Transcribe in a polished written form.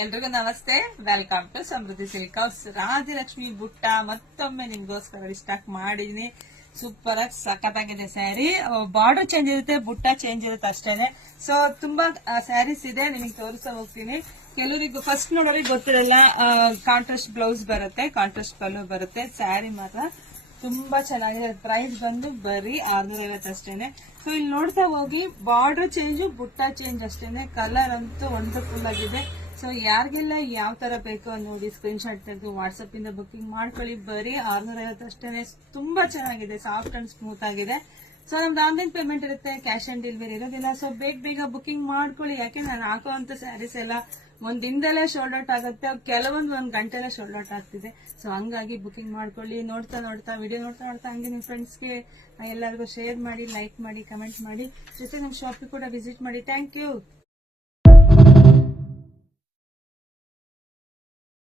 ಎಲ್ರಿಗೂ ನಮಸ್ತೆ. Welcome to Samruddhi silk house. Rajalakshmi ಬುಟ್ಟ ಮತ್ತೊಮ್ಮೆ ನಿಮ್ಗೋಸ್ಕರ ಸ್ಟಾಕ್ ಮಾಡಿದೀನಿ. ಸೂಪರ್ ಆಗಿ ಸಖತ್ತಾಗಿದೆ ಸ್ಯಾರಿ. ಬಾರ್ಡರ್ ಚೇಂಜ್ ಇರುತ್ತೆ, ಬುಟ್ಟ ಚೇಂಜ್ ಇರುತ್ತೆ ಅಷ್ಟೇನೆ. ಸೊ ತುಂಬಾ ಸ್ಯಾರೀಸ್ ಇದೆ, ನಿಮಗೆ ತೋರಿಸ್ತಾ ಹೋಗ್ತೀನಿ. ಕೆಲವರಿಗೆ ಫಸ್ಟ್ ನೋಡೋರಿಗೆ ಗೊತ್ತಿರಲ್ಲ, ಕಾಂಟ್ರಾಸ್ಟ್ ಬ್ಲೌಸ್ ಬರುತ್ತೆ, ಕಾಂಟ್ರಾಸ್ಟ್ ಪಲ್ಲು ಬರುತ್ತೆ. ಸ್ಯಾರಿ ಮಾತ್ರ ತುಂಬಾ ಚೆನ್ನಾಗಿದೆ. ಪ್ರೈಸ್ ಬಂದು ಬರೀ 650 ಅಷ್ಟೇನೆ. ಸೊ ಇಲ್ಲಿ ನೋಡ್ತಾ ಹೋಗಿ, ಬಾರ್ಡರ್ ಚೇಂಜ್, ಬುಟ್ಟ ಚೇಂಜ್ ಅಷ್ಟೇನೆ. ಕಲರ್ ಅಂತೂ ವಂಡರ್ಫುಲ್ ಆಗಿದೆ. ಸೊ ಯಾರಿಗೆಲ್ಲ ಯಾವ ತರ ಬೇಕೋ ನೋಡಿ ಸ್ಕ್ರೀನ್ ಶಾಟ್ ತೆಗೆದು ವಾಟ್ಸ್ಆಪ್ ಇಂದ ಬುಕಿಂಗ್ ಮಾಡ್ಕೊಳ್ಳಿ. ಬರೀ 650 ಅಷ್ಟೇನೆ. ತುಂಬಾ ಚೆನ್ನಾಗಿದೆ, ಸಾಫ್ಟ್ ಅಂಡ್ ಸ್ಮೂತ್ ಆಗಿದೆ. ಸೊ ನಮ್ದು ಆನ್ಲೈನ್ ಪೇಮೆಂಟ್ ಇರುತ್ತೆ, ಕ್ಯಾಶ್ ಆನ್ ಡೆಲಿವರಿ ಇರೋದಿಲ್ಲ. ಸೊ ಬೇಗ ಬುಕಿಂಗ್ ಮಾಡ್ಕೊಳ್ಳಿ. ಯಾಕೆ ನಾನು ಹಾಕುವಂತ ಸ್ಯಾರೀಸ್ ಎಲ್ಲ ಒಂದ್ ದಿನದಲ್ಲೇ ಶೋಲ್ಡ್ ಔಟ್ ಆಗುತ್ತೆ, ಒಂದ್ ಗಂಟೆಲ್ಲೇ ಶೋಲ್ಡ್ ಔಟ್ ಆಗ್ತಿದೆ. ಸೊ ಹಂಗಾಗಿ ಬುಕಿಂಗ್ ಮಾಡ್ಕೊಳ್ಳಿ. ನೋಡ್ತಾ ವಿಡಿಯೋ ನೋಡ್ತಾ ಹಂಗೆ ನಿಮ್ ಫ್ರೆಂಡ್ಸ್ಗೆ ಎಲ್ಲರಿಗೂ ಶೇರ್ ಮಾಡಿ, ಲೈಕ್ ಮಾಡಿ, ಕಮೆಂಟ್ ಮಾಡಿ. ಜೊತೆ ನಮ್ ಶಾಪಿಗೆ ಕೂಡ ವಿಸಿಟ್ ಮಾಡಿ. Thank you.